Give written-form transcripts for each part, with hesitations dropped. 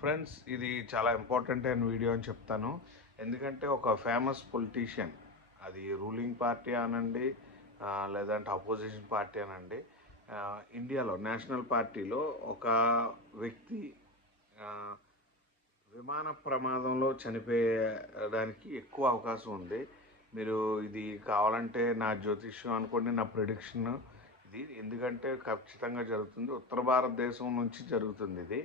Friends, ఇది చాలా important అయిన వీడియో అని చెప్తాను. ఎందుకంటే ఒక ఫేమస్ పొలిటీషియన్, అది రూలింగ్ పార్టీ అనండి, లేదంటే అపోజిషన్ పార్టీ అనండి, ఇండియాలో నేషనల్ పార్టీలో ఒక వ్యక్తి విమాన ప్రమాదంలో చనిపోయడానికి ఎక్కువ అవకాశం ఉంది. మీరు ఇది కావాలంటే నా జ్యోతిష్యం అనుకోండి, నా ప్రిడిక్షన్ ఇది. ఎందుకంటే ఖచ్చితంగా జరుగుతుంది. ఉత్తర భారతదేశం నుంచి జరుగుతుంది ఇది,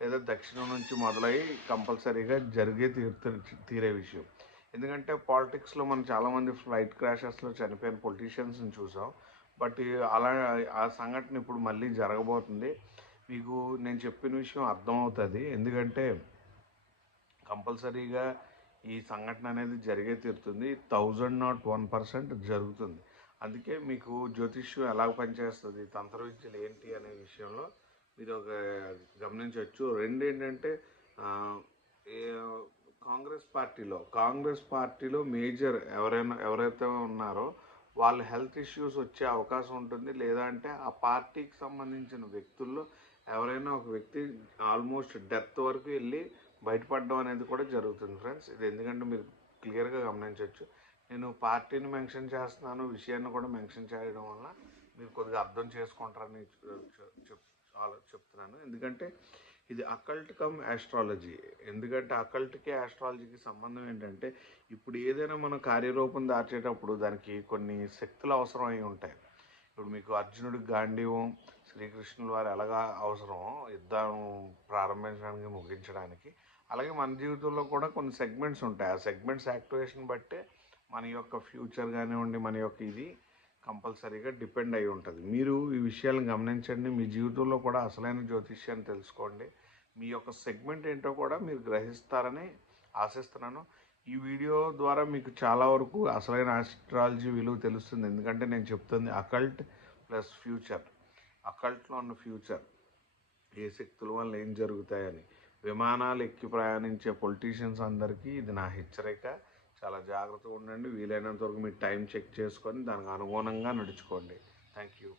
లేదా దక్షిణం నుంచి మొదలై కంపల్సరీగా తీరే విషయం. ఎందుకంటే పాలిటిక్స్లో మనం చాలామంది ఫ్లైట్ క్రాషెస్లో చనిపోయిన పొలిటీషియన్స్ని చూసాం. బట్ అలా ఆ సంఘటన ఇప్పుడు మళ్ళీ జరగబోతుంది. మీకు నేను చెప్పిన విషయం అర్థమవుతుంది. ఎందుకంటే కంపల్సరీగా ఈ సంఘటన అనేది జరిగే తీరుతుంది. 1001% జరుగుతుంది. అందుకే మీకు జ్యోతిష్యం ఎలా పనిచేస్తుంది, తంత్ర విద్యలు ఏంటి అనే విషయంలో మీరు ఒక గమనించవచ్చు. రెండు ఏంటంటే కాంగ్రెస్ పార్టీలో మేజర్ ఎవరైతే ఉన్నారో వాళ్ళ హెల్త్ ఇష్యూస్ వచ్చే అవకాశం ఉంటుంది. లేదా అంటే ఆ పార్టీకి సంబంధించిన వ్యక్తుల్లో ఎవరైనా ఒక వ్యక్తి ఆల్మోస్ట్ డెత్ వరకు వెళ్ళి బయటపడడం అనేది కూడా జరుగుతుంది ఫ్రెండ్స్. ఇది ఎందుకంటే మీరు క్లియర్గా గమనించవచ్చు. నేను పార్టీని మెన్షన్ చేస్తున్నాను, విషయాన్ని కూడా మెన్షన్ చేయడం వల్ల మీరు కొద్దిగా అర్థం చేసుకుంటారని చెప్తున్నాను. ఎందుకంటే ఇది అకల్ట్ కమ్ ఆస్ట్రాలజీ. ఎందుకంటే అకల్ట్కి ఆస్ట్రాలజీకి సంబంధం ఏంటంటే, ఇప్పుడు ఏదైనా మనం కార్యరూపం దాచేటప్పుడు దానికి కొన్ని శక్తులు అవసరం అయి ఉంటాయి. ఇప్పుడు మీకు అర్జునుడికి గాంధీవం, శ్రీకృష్ణుల వారు ఎలాగా అవసరమో యుద్ధం ప్రారంభించడానికి, ముగించడానికి, అలాగే మన జీవితంలో కూడా కొన్ని సెగ్మెంట్స్ ఉంటాయి. ఆ సెగ్మెంట్స్ యాక్టివేషన్ బట్టే మన యొక్క ఫ్యూచర్ కానివ్వండి, మన యొక్క ఇది కంపల్సరీగా డిపెండ్ అయి ఉంటుంది. మీరు ఈ విషయాలను గమనించండి. మీ జీవితంలో కూడా అసలైన జ్యోతిష్యాన్ని తెలుసుకోండి. మీ యొక్క సెగ్మెంట్ ఏంటో కూడా మీరు గ్రహిస్తారని ఆశిస్తున్నాను. ఈ వీడియో ద్వారా మీకు చాలా వరకు అసలైన ఆస్ట్రాలజీ విలువ తెలుస్తుంది. ఎందుకంటే నేను చెప్తుంది అకల్ట్ ప్లస్ ఫ్యూచర్. అకల్ట్లో ఉన్న ఫ్యూచర్, ఏ శక్తుల వల్ల ఏం జరుగుతాయని. విమానాలు ఎక్కి ప్రయాణించే పొలిటీషియన్స్ అందరికీ ఇది నా హెచ్చరిక. చాలా జాగ్రత్తగా ఉండండి. వీలైనంత వరకు మీరు టైం చెక్ చేసుకొని దానికి అనుగుణంగా నడుచుకోండి. Thank you.